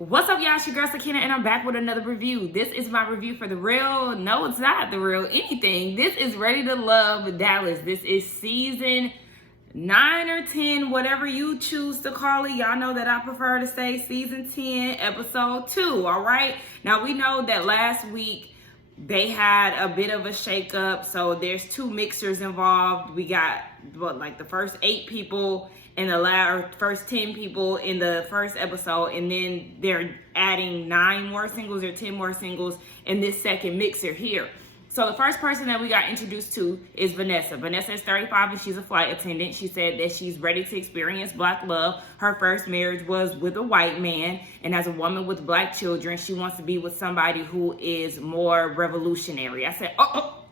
What's up, y'all? It's your girl Sakina, and I'm back with another review. This is my review for the real, no, it's not the real anything. This is Ready to Love Dallas. This is season 9 or 10, whatever you choose to call it. Y'all know that I prefer to say season 10, episode 2, all right? Now, we know that last week they had a bit of a shakeup, so there's 2 mixers involved. We got, the first 8 people and the first 10 people in the first episode, and then they're adding 9 more singles or 10 more singles in this second mixer here. So the first person that we got introduced to is Vanessa. Vanessa is 35 and she's a flight attendant. She said that she's ready to experience black love. Her first marriage was with a white man, and as a woman with black children, she wants to be with somebody who is more revolutionary. I said, oh,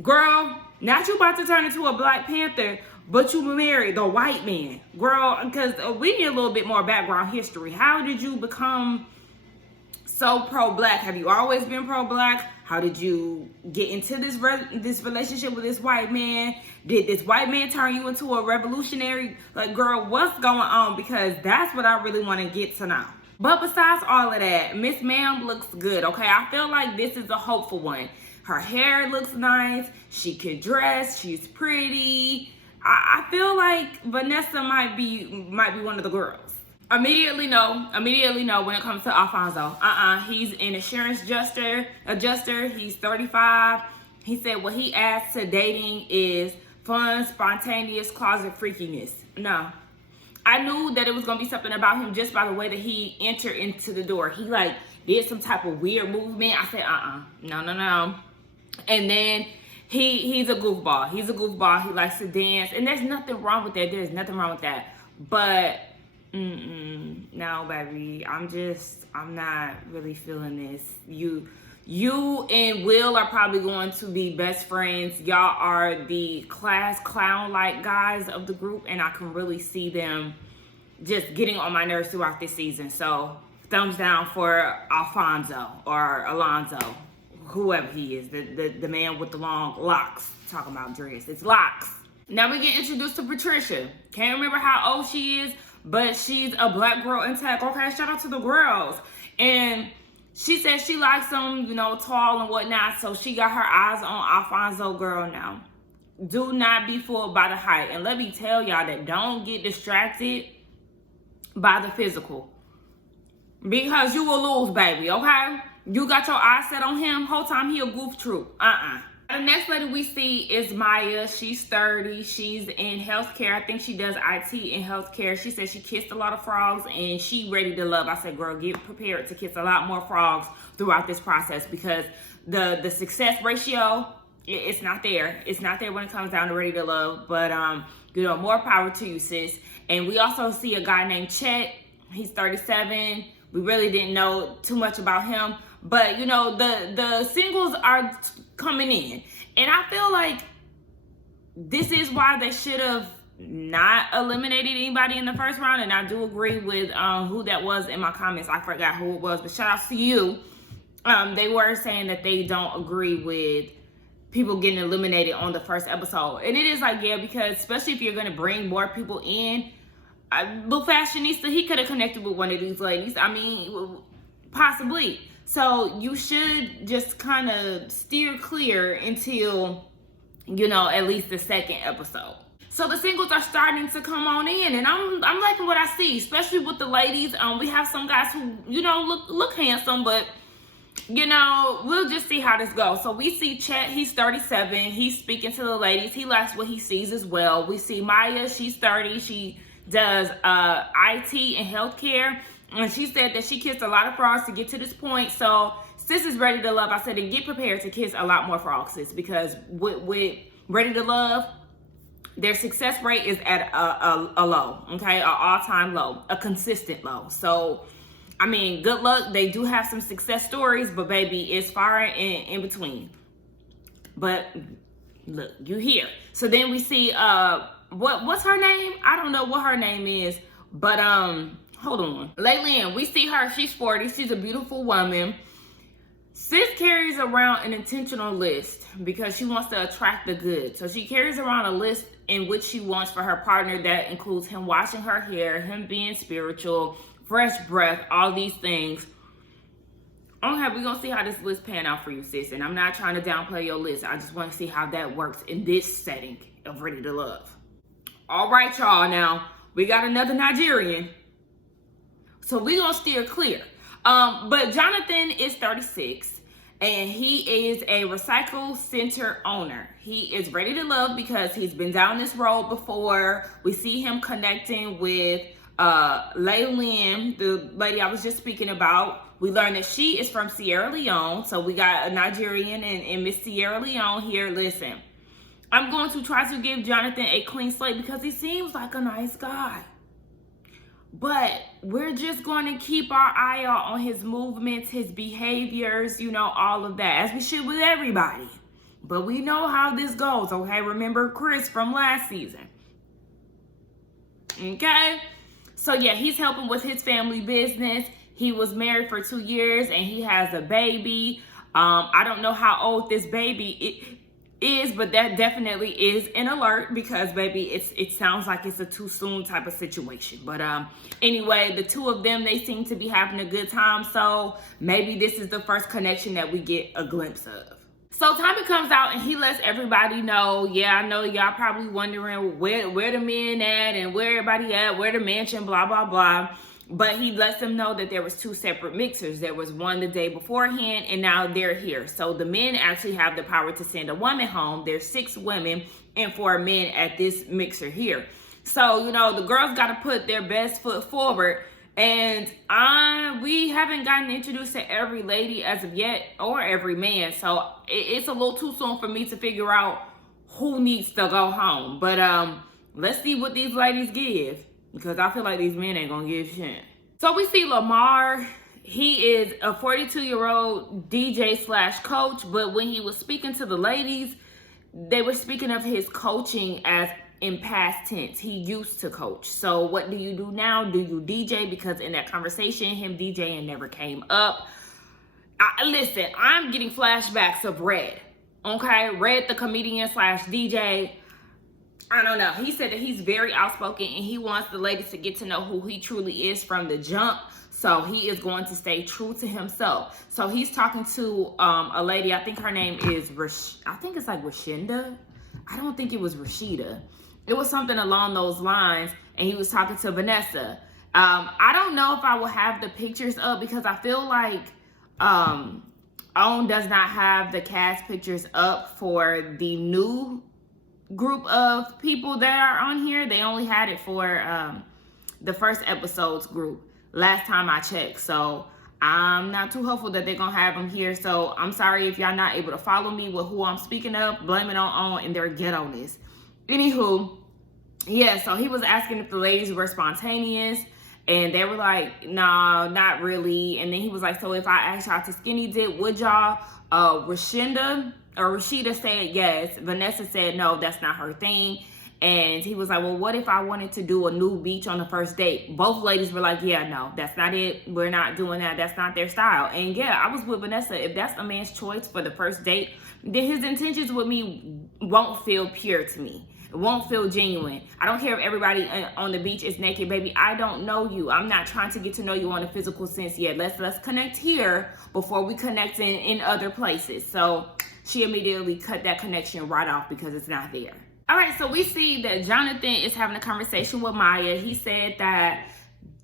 girl, not you about to turn into a Black Panther, but you married the white man. Girl, because we need a little bit more background history. How did you become so pro-black? Have you always been pro-black? How did you get into this relationship with this white man? Did this white man turn you into a revolutionary? Like, girl, what's going on? Because that's what I really want to get to know. But besides all of that, Miss Ma'am looks good, okay? I feel like this is a hopeful one. Her hair looks nice. She can dress. She's pretty. I feel like Vanessa might be one of the girls. Immediately no when it comes to Alfonso. He's an insurance adjuster. He's 35. He said what he adds to dating is fun, spontaneous, closet freakiness. No. I knew that it was gonna be something about him just by the way that he entered into the door. He did some type of weird movement. I said, no. And then he's a goofball. He's a goofball. He likes to dance, and there's nothing wrong with that. There's nothing wrong with that. But no, baby, I'm not really feeling this. You and Will are probably going to be best friends. Y'all are the class clown-like guys of the group, and I can really see them just getting on my nerves throughout this season. So thumbs down for Alfonso or Alonzo, whoever he is, the man with the long locks. Talking about dress, it's locks. Now we get introduced to Patricia. Can't remember how old she is, but she's a black girl in tech. Okay, shout out to the girls. And she said she likes them, tall and whatnot. So she got her eyes on Alfonso. Girl, now, do not be fooled by the height. And let me tell y'all that don't get distracted by the physical, because you will lose, baby. Okay. You got your eyes set on him, whole time he a goof troop. The next lady we see is Maya. She's 30. She's in healthcare. I think she does IT in healthcare. She said she kissed a lot of frogs and she ready to love. I said, girl, get prepared to kiss a lot more frogs throughout this process, because the success ratio, it's not there. It's not there when it comes down to ready to love. But more power to you, sis. And we also see a guy named Chet. He's 37. We really didn't know too much about him. But, the singles are coming in. And I feel like this is why they should have not eliminated anybody in the first round. And I do agree with who that was in my comments. I forgot who it was, but shout out to you. They were saying that they don't agree with people getting eliminated on the first episode. And it is because especially if you're going to bring more people in, Lil Fashionista, he could have connected with one of these ladies. Possibly. So you should just kind of steer clear until, at least the second episode. So the singles are starting to come on in, and I'm liking what I see, especially with the ladies. We have some guys who, look handsome, but, we'll just see how this goes. So we see Chet, he's 37. He's speaking to the ladies. He likes what he sees as well. We see Maya, she's 30. She does IT and healthcare. And she said that she kissed a lot of frogs to get to this point. So sis is ready to love. I said, and get prepared to kiss a lot more frogs, sis, because with Ready to Love, their success rate is at a low, okay? An all-time low, a consistent low. So, good luck. They do have some success stories, but baby, it's far in between. But look, you here. So then we see, what's her name? I don't know what her name is, but hold on. Laylin, we see her. She's 40. She's a beautiful woman. Sis carries around an intentional list because she wants to attract the good. So she carries around a list in which she wants for her partner that includes him washing her hair, him being spiritual, fresh breath, all these things. Okay, we're going to see how this list pan out for you, sis. And I'm not trying to downplay your list. I just want to see how that works in this setting of Ready to Love. All right, y'all. Now, we got another Nigerian. So we're going to steer clear. But Jonathan is 36. And he is a recycle center owner. He is ready to love because he's been down this road before. We see him connecting with Laylin, the lady I was just speaking about. We learned that she is from Sierra Leone. So we got a Nigerian and Miss Sierra Leone here. Listen, I'm going to try to give Jonathan a clean slate because he seems like a nice guy. But we're just going to keep our eye out on his movements, his behaviors, you know, all of that, as we should with everybody. But we know how this goes, okay? Remember Chris from last season. Okay? So, yeah, he's helping with his family business. He was married for 2 years, and he has a baby. I don't know how old this baby is, but that definitely is an alert because, baby, it sounds like it's a too soon type of situation. But anyway, the two of them, they seem to be having a good time. So maybe this is the first connection that we get a glimpse of. So Tommy comes out and he lets everybody know, yeah, I know y'all probably wondering where the men at and where everybody at, where the mansion, blah, blah, blah. But he lets them know that there was 2 separate mixers. There was one the day beforehand, and now they're here. So the men actually have the power to send a woman home. There's 6 women and 4 men at this mixer here. So, you know, the girls got to put their best foot forward. And we haven't gotten introduced to every lady as of yet, or every man. So it's a little too soon for me to figure out who needs to go home. But let's see what these ladies give, because I feel like these men ain't gonna give shit. So we see Lamar. He is a 42-year-old DJ / coach, but when he was speaking to the ladies, they were speaking of his coaching as in past tense. He used to coach. So what do you do now? Do you DJ? Because in that conversation, him DJing never came up. Listen, I'm getting flashbacks of Red. Okay, Red the comedian / DJ. I don't know. He said that he's very outspoken and he wants the ladies to get to know who he truly is from the jump. So he is going to stay true to himself. So he's talking to a lady. I think her name is I think it's like Rashinda. I don't think it was Rashida. It was something along those lines. And he was talking to Vanessa. I don't know if I will have the pictures up because I feel like OWN does not have the cast pictures up for the new group of people that are on here. They only had it for the first episode's group last time I checked. So I'm not too hopeful that they're gonna have them here. So I'm sorry if y'all not able to follow me with who I'm speaking of. Blame it on OWN and their ghetto-ness. Anywho, yeah, so he was asking if the ladies were spontaneous, and they were like, nah, not really. And then he was like, so if I asked y'all to skinny dip, would y'all? Rashida said yes. Vanessa said no, that's not her thing. And he was like, well, what if I wanted to do a nude beach on the first date? Both ladies were like, yeah, no, that's not it. We're not doing that. That's not their style. And yeah, I was with Vanessa. If that's a man's choice for the first date, then his intentions with me won't feel pure to me. It won't feel genuine. I don't care if everybody on the beach is naked, baby. I don't know you. I'm not trying to get to know you on a physical sense yet. Let's connect here before we connect in other places. So she immediately cut that connection right off because it's not there. All right, so we see that Jonathan is having a conversation with Maya. He said that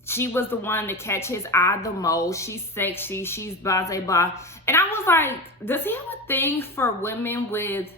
she was the one to catch his eye the most. She's sexy. She's blah, blah, blah. And I was like, does he have a thing for women with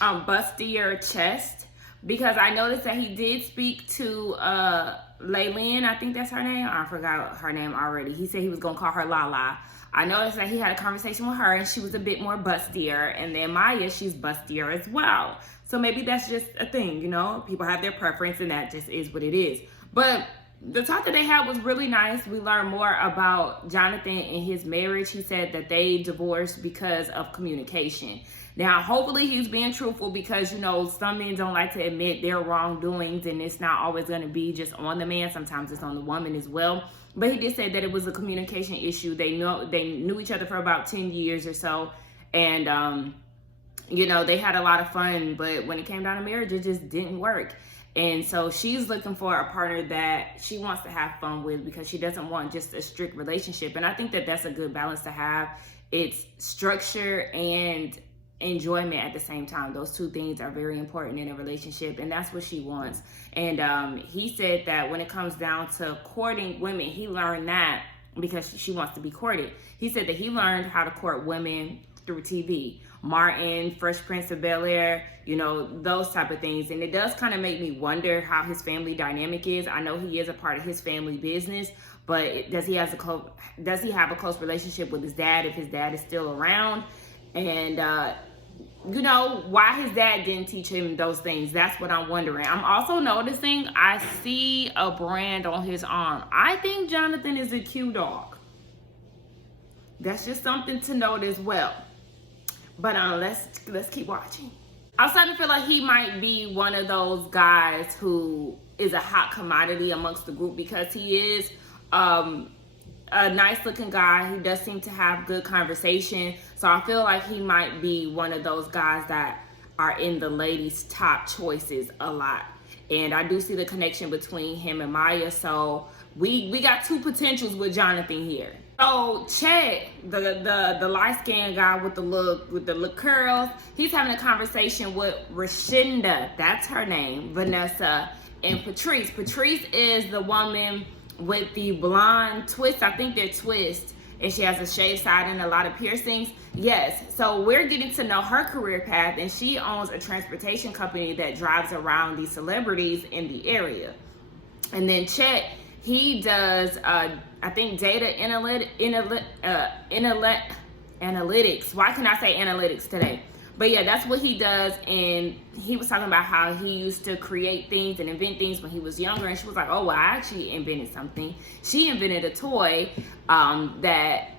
bustier chest? Because I noticed that he did speak to Laylin. I think that's her name. I forgot her name already. He said he was going to call her Lala. I noticed that he had a conversation with her and she was a bit more bustier. And then Maya, she's bustier as well. So maybe that's just a thing, you know? People have their preference and that just is what it is. But the talk that they had was really nice. We learned more about Jonathan and his marriage. He said that they divorced because of communication. Now, hopefully he's being truthful because, you know, some men don't like to admit their wrongdoings and it's not always going to be just on the man. Sometimes it's on the woman as well. But he did say that it was a communication issue. They knew each other for about 10 years or so. And, you know, they had a lot of fun. But when it came down to marriage, it just didn't work. And so she's looking for a partner that she wants to have fun with, because she doesn't want just a strict relationship. And I think that that's a good balance to have. It's structure and enjoyment at the same time. Those two things are very important in a relationship, and that's what she wants. And he said that when it comes down to courting women, he learned that because she wants to be courted. He said that he learned how to court women through TV. Martin, Fresh Prince of Bel-Air, you know, those type of things. And it does kind of make me wonder how his family dynamic is. I know he is a part of his family business, but does he have a close relationship with his dad, if his dad is still around? And you know, why his dad didn't teach him those things. That's what I'm wondering. I'm also noticing I see a brand on his arm. I think Jonathan is a cute dog. That's just something to note as well. But let's keep watching. I'm starting to feel like he might be one of those guys who is a hot commodity amongst the group, because he is a nice looking guy. He does seem to have good conversation. So I feel like he might be one of those guys that are in the ladies' top choices a lot. And I do see the connection between him and Maya. So we got two potentials with Jonathan here. So Chet, the light-skinned guy with the little curls, he's having a conversation with Rashinda, that's her name, Vanessa, and Patrice. Patrice is the woman with the blonde twist. I think they're twist, and she has a shaved side and a lot of piercings. Yes, so we're getting to know her career path, and she owns a transportation company that drives around these celebrities in the area. And then Chet, he does I think data analytics. Why can I say analytics today? But yeah, that's what he does. And he was talking about how he used to create things and invent things when he was younger. And she was like, oh, well, I actually invented something. She invented a toy that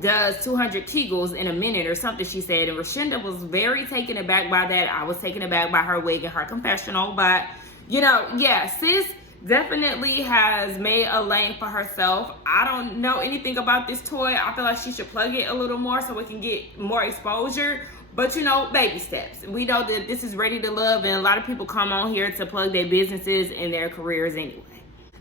does 200 Kegels in a minute or something, she said. And Rashinda was very taken aback by that. I was taken aback by her wig and her confessional. But, you know, yeah, sis definitely has made a lane for herself. I don't know anything about this toy. I feel like she should plug it a little more so it can get more exposure. But you know, baby steps. We know that this is Ready to Love, and a lot of people come on here to plug their businesses and their careers anyway.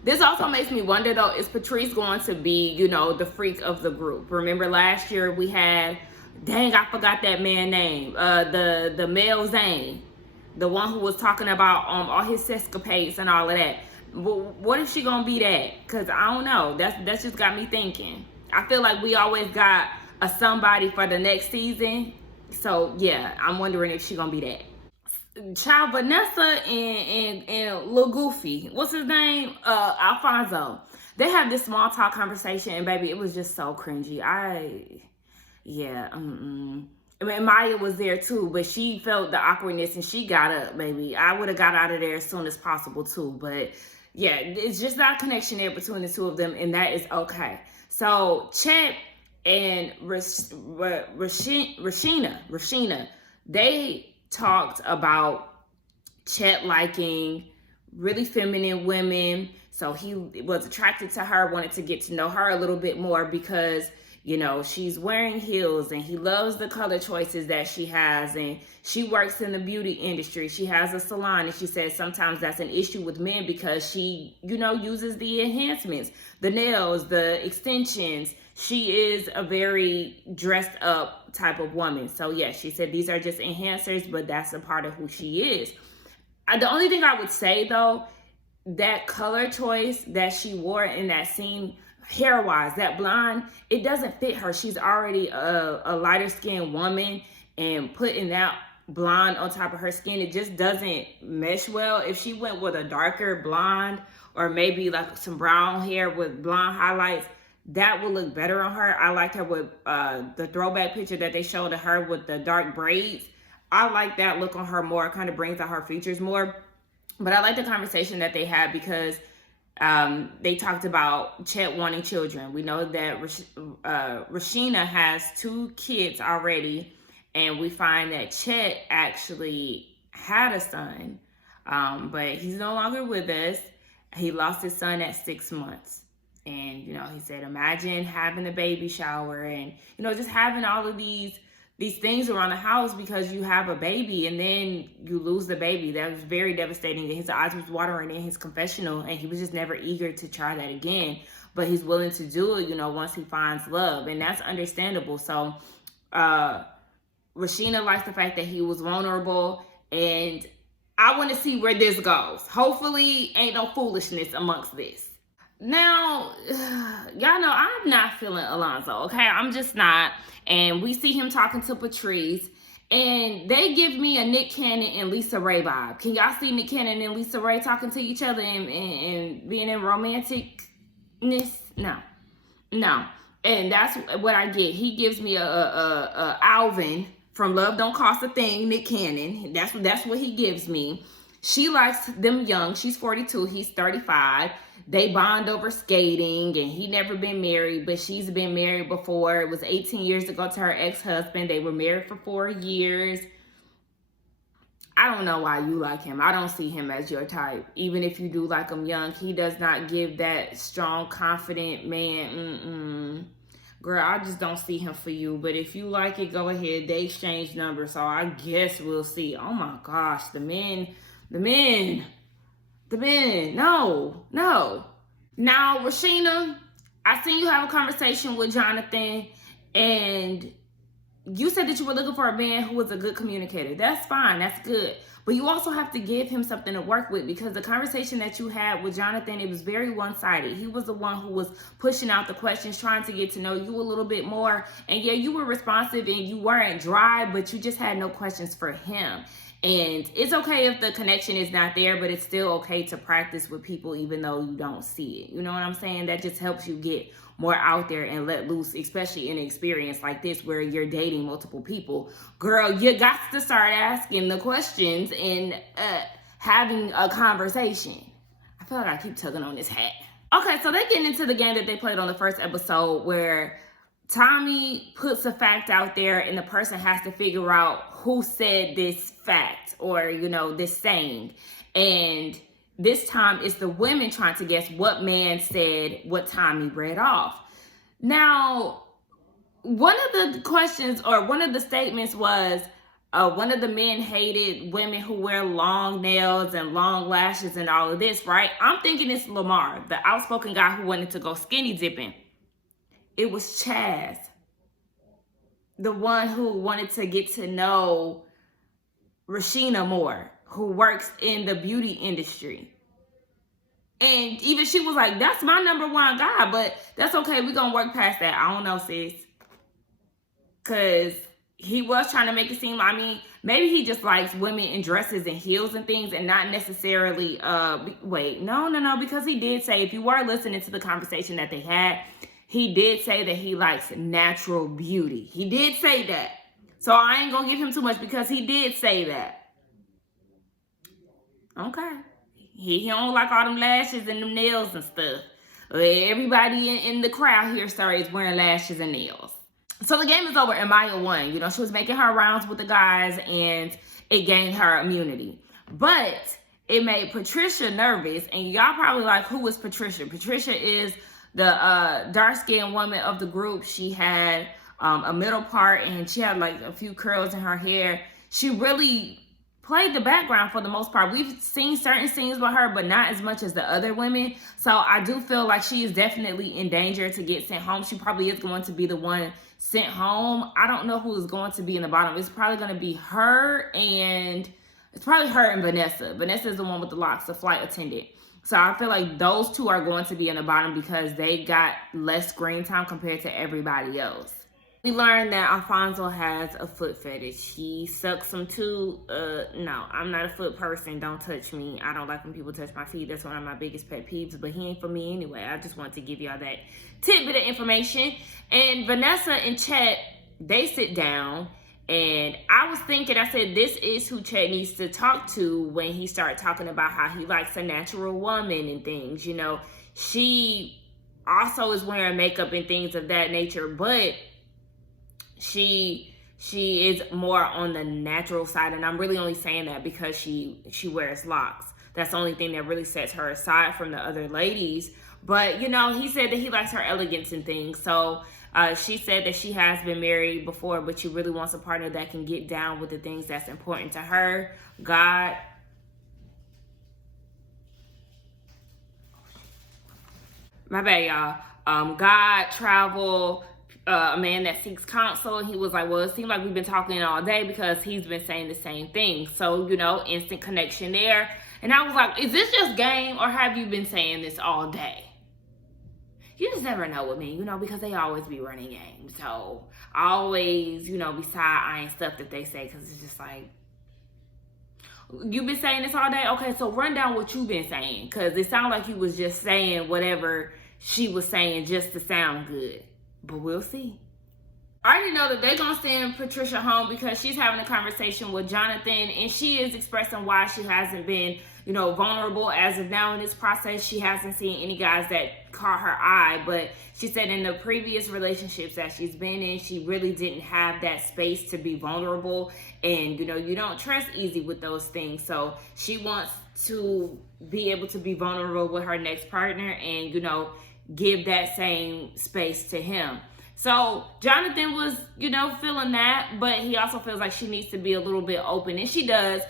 This also makes me wonder though, is Patrice going to be, you know, the freak of the group? Remember last year we had, dang, I forgot that man's name, the male Zane, the one who was talking about all his sexcapades and all of that. What if she gonna be that? Cause I don't know. That's just got me thinking. I feel like we always got a somebody for the next season. So yeah, I'm wondering if she gonna be that. Child, Vanessa and Lil Goofy, what's his name? Alfonso. They have this small talk conversation, and baby, it was just so cringy. I mean, Maya was there too, but she felt the awkwardness and she got up, baby. I would have got out of there as soon as possible too, but yeah, it's just not a connection there between the two of them, and that is okay. So Chet and Rashina, they talked about Chet liking really feminine women. So he was attracted to her, wanted to get to know her a little bit more because, you know, she's wearing heels and he loves the color choices that she has. And she works in the beauty industry. She has a salon, and she says sometimes that's an issue with men because she, you know, uses the enhancements, the nails, the extensions. She is a very dressed up type of woman. So yeah, she said these are just enhancers, but that's a part of who she is. The only thing I would say though, that color choice that she wore in that scene, hair-wise, that blonde, it doesn't fit her. She's already a lighter skinned woman, and putting that blonde on top of her skin, it just doesn't mesh well. If she went with a darker blonde or maybe like some brown hair with blonde highlights, that would look better on her. I liked her with the throwback picture that they showed of her with the dark braids. I like that look on her more. It kind of brings out her features more. But I like the conversation that they had because they talked about Chet wanting children. We know that Rashina has 2 kids already, and we find that Chet actually had a son, but he's no longer with us. He lost his son at 6 months. And, you know, he said, imagine having a baby shower and, you know, just having all of these these things around the house because you have a baby and then you lose the baby. That was very devastating. His eyes was watering in his confessional, and he was just never eager to try that again. But he's willing to do it, once he finds love, and that's understandable. So Rashina likes the fact that he was vulnerable, and I want to see where this goes. Hopefully ain't no foolishness amongst this. Now, y'all know I'm not feeling Alonzo, okay? I'm just not. And we see him talking to Patrice, and they give me a Nick Cannon and Lisa Ray vibe. Can y'all see Nick Cannon and Lisa Ray talking to each other and being in romanticness? No. And that's what I get. He gives me a Alvin from Love Don't Cost a Thing, Nick Cannon. That's what he gives me. She likes them young. She's 42. He's 35. They bond over skating, and he never been married, but she's been married before. It was 18 years ago to her ex-husband. They were married for 4 years. I don't know why you like him. I don't see him as your type. Even if you do like him young, he does not give that strong, confident man. Girl, I just don't see him for you. But if you like it, go ahead. They exchange numbers, so I guess we'll see. Oh my gosh, the men. No. Now, Rashina, I seen you have a conversation with Jonathan, and you said that you were looking for a man who was a good communicator. That's fine. That's good. But you also have to give him something to work with, because the conversation that you had with Jonathan, it was very one-sided. He was the one who was pushing out the questions, trying to get to know you a little bit more. And yeah, you were responsive and you weren't dry, but you just had no questions for him. And it's okay if the connection is not there, but it's still okay to practice with people even though you don't see it. You know what I'm saying? That just helps you get more out there and let loose, especially in an experience like this where you're dating multiple people. Girl, you got to start asking the questions and having a conversation. I feel like I keep tugging on this hat. Okay, so they're getting into the game that they played on the first episode where Tommy puts a fact out there and the person has to figure out who said this fact or, this saying. And this time it's the women trying to guess what man said what Tommy read off. Now, one of the questions or one of the statements was one of the men hated women who wear long nails and long lashes and all of this, right? I'm thinking it's Lamar, the outspoken guy who wanted to go skinny dipping. It was Chaz, the one who wanted to get to know Rashina more, who works in the beauty industry. And even she was like, that's my number one guy, but that's okay. We're going to work past that. I don't know, sis. Because he was trying to make it seem, maybe he just likes women in dresses and heels and things and not necessarily, no, because he did say, if you were listening to the conversation that they had, he did say that he likes natural beauty. He did say that. So I ain't going to give him too much because he did say that. Okay. He don't like all them lashes and them nails and stuff. Everybody in the crowd here started wearing lashes and nails. So the game is over and Maya won. She was making her rounds with the guys and it gained her immunity. But it made Patricia nervous. And y'all probably like, who is Patricia? Patricia is the dark-skinned woman of the group. She had a middle part and she had like a few curls in her hair. She really played the background for the most part. We've seen certain scenes with her, but not as much as the other women. So I do feel like she is definitely in danger to get sent home. She probably is going to be the one sent home. I don't know who is going to be in the bottom. It's probably going to be her and Vanessa. Vanessa is the one with the locks, the flight attendant. So I feel like those two are going to be in the bottom because they got less screen time compared to everybody else. We learned that Alfonso has a foot fetish. He sucks them too. No, I'm not a foot person. Don't touch me. I don't like when people touch my feet. That's one of my biggest pet peeves, but he ain't for me anyway. I just want to give y'all that tidbit of information. And Vanessa and Chet, they sit down. And I was thinking, I said, this is who Chet needs to talk to when he started talking about how he likes a natural woman and things. She also is wearing makeup and things of that nature, but she is more on the natural side, and I'm really only saying that because she wears locks. That's the only thing that really sets her aside from the other ladies. But, he said that he likes her elegance and things. So she said that she has been married before, but she really wants a partner that can get down with the things that's important to her. God. My bad, y'all. God, travel, a man that seeks counsel. He was like, well, it seems like we've been talking all day because he's been saying the same thing. So, instant connection there. And I was like, is this just game or have you been saying this all day? You just never know with me, because they always be running games. So I always, be side-eyeing stuff that they say because it's just like, you've been saying this all day? Okay, so run down what you've been saying because it sounded like you was just saying whatever she was saying just to sound good. But we'll see. I already know that they're going to send Patricia home because she's having a conversation with Jonathan and she is expressing why she hasn't been, vulnerable as of now in this process. She hasn't seen any guys that caught her eye, but she said in the previous relationships that she's been in, she really didn't have that space to be vulnerable. And, you don't trust easy with those things. So she wants to be able to be vulnerable with her next partner and, give that same space to him. So Jonathan was, feeling that, but he also feels like she needs to be a little bit open. And she does,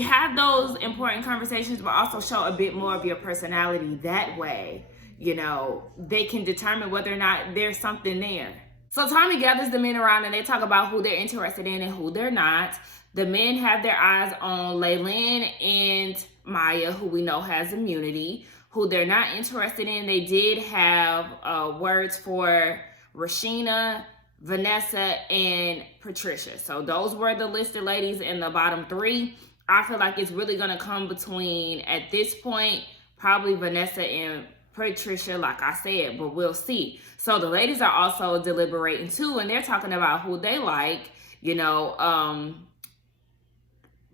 have those important conversations, but also show a bit more of your personality. That way, they can determine whether or not there's something there. So Tommy gathers the men around and they talk about who they're interested in and who they're not. The men have their eyes on Laylin and Maya, who we know has immunity. Who they're not interested in, they did have words for Rashina, Vanessa, and Patricia. So those were the listed ladies in the bottom three. I feel like it's really going to come between, at this point, probably Vanessa and Patricia, like I said, but we'll see. So the ladies are also deliberating too, and they're talking about who they like.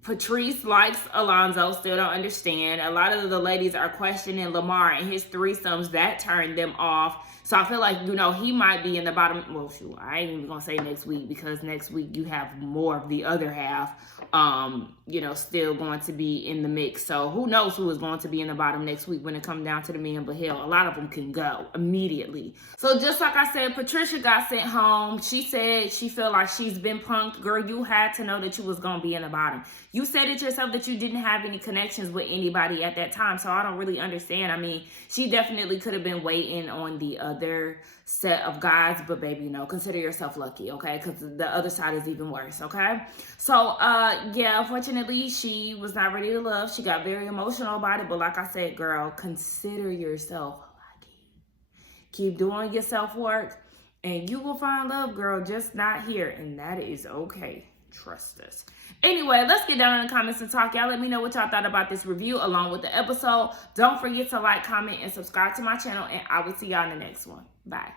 Patrice likes Alonzo, still don't understand. A lot of the ladies are questioning Lamar and his threesomes. That turned them off. So I feel like, he might be in the bottom. Well, shoot, I ain't even going to say next week because next week you have more of the other half, still going to be in the mix. So who knows who is going to be in the bottom next week when it comes down to the men. But hell, a lot of them can go immediately. So just like I said, Patricia got sent home. She said she felt like she's been punked. Girl, you had to know that you was going to be in the bottom. You said it yourself that you didn't have any connections with anybody at that time. So I don't really understand. I mean, she definitely could have been waiting on the other set of guys, but baby, consider yourself lucky, okay? Because the other side is even worse, okay? So, unfortunately, she was not ready to love. She got very emotional about it, but like I said, girl, consider yourself lucky. Keep doing your self-work, and you will find love, girl, just not here, and that is okay. Trust us. Anyway, let's get down in the comments and talk. Y'all let me know what y'all thought about this review along with the episode. Don't forget to like, comment, and subscribe to my channel, and I will see y'all in the next one. Bye.